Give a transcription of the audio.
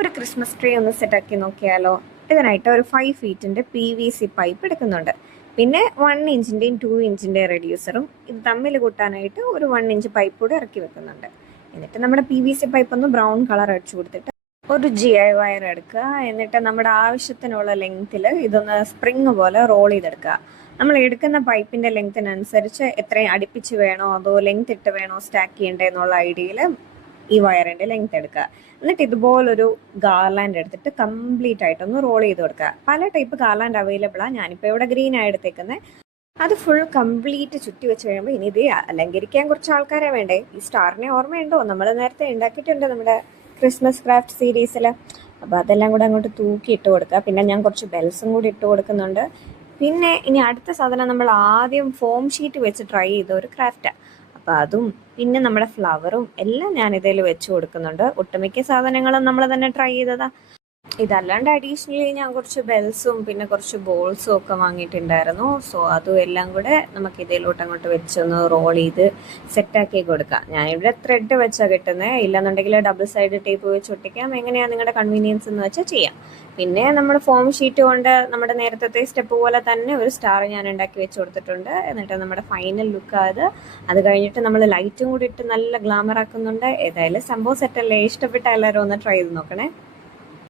ഒരു Christmas tree ഒന്ന് സെറ്റാക്കി നോക്കിയാലോ? ഇതിനായിട്ട് ഒരു 5 ഫീറ്റിൻ്റെ PVC പൈപ്പ് എടുക്കുന്നുണ്ട്. പിന്നെ 1 ഇഞ്ചിൻ്റെയും 2 ഇഞ്ചിൻ്റെയും റെഡ്യൂസറും ഇത് തമ്മിൽ കൂട്ടാനായിട്ട് ഒരു 1 ഇഞ്ച് പൈപ്പ് കൂടെ ഇറക്കി വെക്കുന്നുണ്ട്. എന്നിട്ട് നമ്മുടെ PVC പൈപ്പ് ഒന്ന് ബ്രൗൺ കളർ അടിച്ചു കൊടുത്തിട്ട് ഒരു GI വയർ എടുക്കുക. എന്നിട്ട് നമ്മുടെ ആവശ്യത്തിനുള്ള ലെങ്ത്തിൽ ഇതൊന്ന് സ്പ്രിങ് പോലെ റോൾ ചെയ്തെടുക്കുക. നമ്മൾ എടുക്കുന്ന പൈപ്പിൻ്റെ ലെങ്ത്തിനനുസരിച്ച് എത്രയും അടുപ്പിച്ച് വേണോ അതോ ലെങ്ത് ഇട്ട് വേണോ സ്റ്റാക്ക് ചെയ്യേണ്ടതെന്നുള്ള ഐഡിയയിൽ ഈ വയറിൻ്റെ ലെങ്ത് എടുക്കുക. എന്നിട്ട് ഇതുപോലൊരു ഗാർലാൻഡ് എടുത്തിട്ട് കംപ്ലീറ്റ് ആയിട്ടൊന്ന് റോൾ ചെയ്ത് കൊടുക്കുക. പല ടൈപ്പ് ഗാർലാൻഡ് അവൈലബിൾ ആണ്. ഞാനിപ്പോൾ ഇവിടെ ഗ്രീൻ ആയി എടുത്തേക്കുന്നത്. അത് ഫുൾ കംപ്ലീറ്റ് ചുറ്റി വെച്ച് കഴിയുമ്പോൾ ഇനി ഇത് അലങ്കരിക്കാൻ കുറച്ച് ആൾക്കാരെ വേണ്ടേ. ഈ സ്റ്റാറിനെ ഓർമ്മയുണ്ടോ? നമ്മൾ നേരത്തെ ഉണ്ടാക്കിയിട്ടുണ്ട് നമ്മുടെ ക്രിസ്മസ് ക്രാഫ്റ്റ് സീരീസിൽ. അപ്പോൾ അതെല്ലാം കൂടെ അങ്ങോട്ട് തൂക്കി ഇട്ട് കൊടുക്കുക. പിന്നെ ഞാൻ കുറച്ച് ബെൽസും കൂടി ഇട്ട് കൊടുക്കുന്നുണ്ട്. പിന്നെ ഇനി അടുത്ത സാധനം നമ്മൾ ആദ്യം ഫോം ഷീറ്റ് വെച്ച് ട്രൈ ചെയ്ത ഒരു ക്രാഫ്റ്റാണ്. അപ്പോൾ അതും പിന്നെ നമ്മുടെ ഫ്ലവറും എല്ലാം ഞാൻ ഇതിൽ വെച്ച് കൊടുക്കുന്നുണ്ട്. ഒട്ടുമിക്ക സാധനങ്ങളും നമ്മൾ തന്നെ ട്രൈ ചെയ്തതാ. ഇതല്ലാണ്ട് അഡീഷണലി ഞാൻ കുറച്ച് ബെൽസും പിന്നെ കുറച്ച് ബോൾസും ഒക്കെ വാങ്ങിയിട്ടുണ്ടായിരുന്നു. സോ അതും എല്ലാം കൂടെ നമുക്ക് ഇതിലോട്ട് അങ്ങോട്ട് വെച്ചൊന്ന് റോൾ ചെയ്ത് സെറ്റാക്കി കൊടുക്കാം. ഞാനിവിടെ ത്രെഡ് വെച്ചാണ് കിട്ടുന്നത്. ഇല്ലെന്നുണ്ടെങ്കിൽ ഡബിൾ സൈഡ് ടേപ്പ് വെച്ച് ഒട്ടിക്കാം. എങ്ങനെയാണ് നിങ്ങളുടെ കൺവീനിയൻസ് എന്ന് വെച്ചാൽ ചെയ്യാം. പിന്നെ നമ്മൾ ഫോം ഷീറ്റ് കൊണ്ട് നമ്മുടെ നേരത്തെ സ്റ്റെപ്പ് പോലെ തന്നെ ഒരു സ്റ്റാർ ഞാൻ ഉണ്ടാക്കി വെച്ച് കൊടുത്തിട്ടുണ്ട്. എന്നിട്ട് നമ്മുടെ ഫൈനൽ ലുക്ക് അത് കഴിഞ്ഞിട്ട് നമ്മൾ ലൈറ്റും കൂടി ഇട്ട് നല്ല ഗ്ലാമർ ആക്കുന്നുണ്ട്. ഏതായാലും സംഭവം സെറ്റല്ലേ? ഇഷ്ടപ്പെട്ട എല്ലാവരും ഒന്ന് ട്രൈ ചെയ്ത് നോക്കണേ.